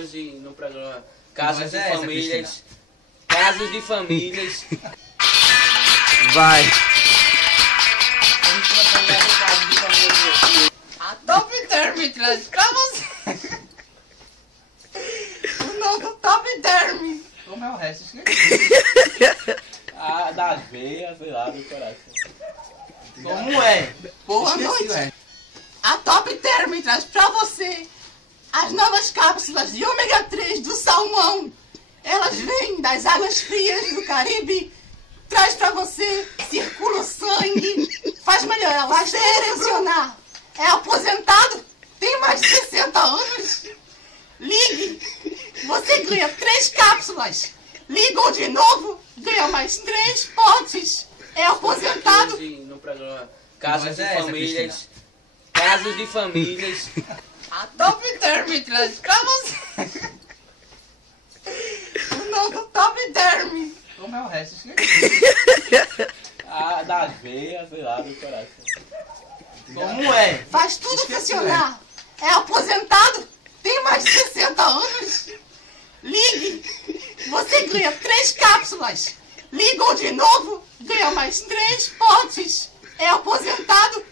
hoje no programa Casos de Famílias. Casos de Famílias. Vai. A Top Term traz pra você o novo Top Term. Como é o resto? Ah, da veia, sei lá, do coração. Como é? Boa noite. A Top Term traz pra você as novas cápsulas de ômega 3 do salmão. Elas vêm das águas frias do Caribe. Traz pra você, circula o sangue, faz melhorar o cérebro. É aposentado, tem mais de 60 anos. Ligue, você ganha 3 cápsulas. Ligou de novo, ganha mais 3 potes. É aposentado. Hoje no programa Casos de Famílias. Casos de Famílias. A Top Term traz pra você o novo Top Term. Como é o resto? Ah, da veia, sei lá, do coração. Como é? Faz tudo funcionar. É aposentado, tem mais de 60 anos. Ligue, você ganha 3 cápsulas. Ligou de novo, ganha mais 3 potes. É aposentado,